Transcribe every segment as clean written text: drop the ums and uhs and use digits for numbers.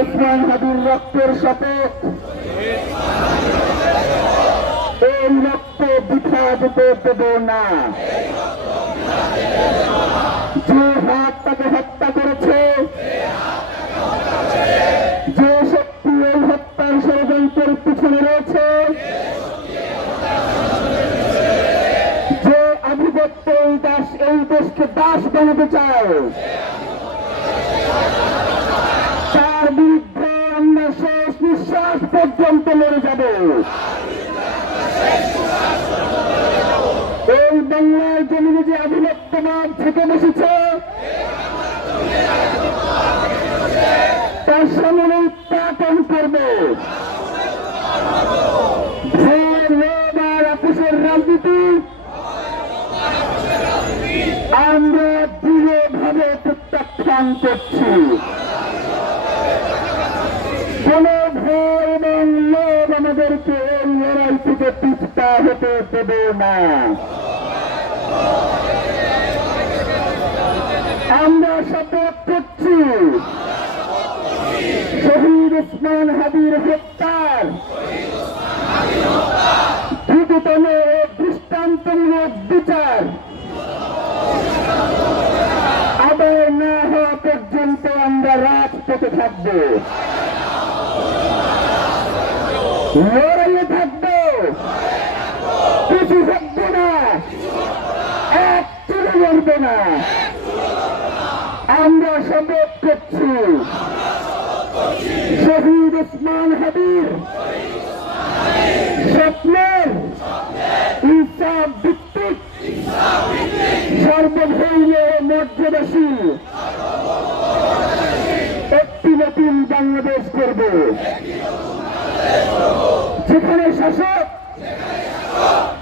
ওসমান হাদির রক্তের শপথ, এই রক্ত বৃথা যেতে দেব না। যে হাত তাকে হত্যা করেছে, যে শক্তি এই হত্যার ষড়যন্ত্রের পিছনে রয়েছে, যে আধিপত্য এই দেশকে দাস বানাতে চায়, তার বিরুদ্ধে আমরা শেষ নিঃশ্বাস পর্যন্ত লড়ে যাব। এই বাংলার জমিনে যে আধিপত্যবাদ থেকে বসেছে, তার সামনে উৎপাদন করবে। ভয়, লোভ আর আপোষের রাজনীতি আমরা দৃঢ়ভাবে প্রত্যাখ্যান করছি। কোন ভয় এবং লোভ আমাদেরকে এই লড়াই থেকে পিছপা হতে দেবে না। আমরা শপথ করছি শহীদ ওসমান হাদির হত্যার দ্রুততম ও দৃষ্টান্তমূলক বিচার আদায় না হওয়া পর্যন্ত আমরা রাজপথে থাকব, লড়াইয়ে থাকব, কিছু থাকব না, এক চুলে লড়ব না। আমরা শপথ করছি শহীদ ওসমান হাদির স্বপ্নের ইনসাফ ভিত্তিক সর্বধর্ম ও মর্যাদাশীল একটি নতুন বাংলাদেশ করব, যেখানে শাসক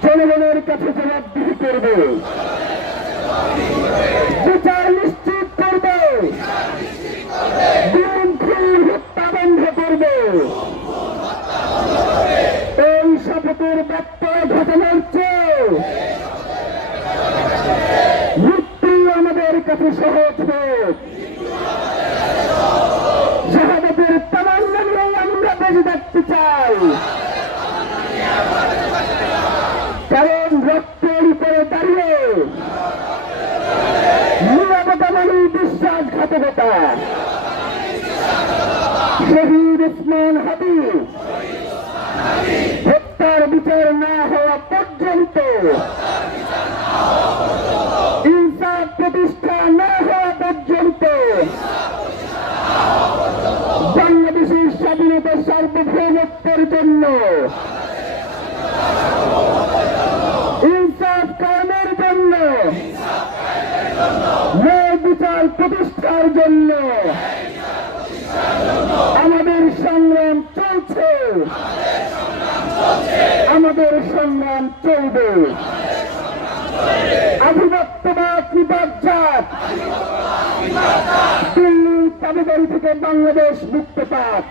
জনগণের কাছে জবাবদিহি করবে, বিচার নিশ্চিত করবে, গুম খুন হত্যা বন্ধ করবে। এই শপথের ব্যত্যয় ঘটানোর চেয়ে মৃত্যু আমাদের কাছে সহজ হোক। শাহাদাতের তামান্না নিয়ে আমরা বেঁচে থাকতে চাই, কারণ রক্তের উপরে দাঁড়িয়ে নিরাপত্তা মানে বিশ্বাসঘাতকতা। শহীদ ওসমান হাদি হত্যার বিচার না হওয়া পর্যন্ত, ইনসাফ প্রতিষ্ঠা না হওয়া পর্যন্ত বাংলাদেশের স্বাধীনতা সার্বভৌমত্বের জন্য, ইনসাফ কায়েমের জন্য, ন্যায় বিচার প্রতিষ্ঠার জন্য আমাদের সংগ্রাম চলছে, আমাদের সংগ্রাম চলবে। আধিপত্যবাদ নিপাত, দিল্লির দাবিদারি থেকে বাংলাদেশ মুক্ত পাক।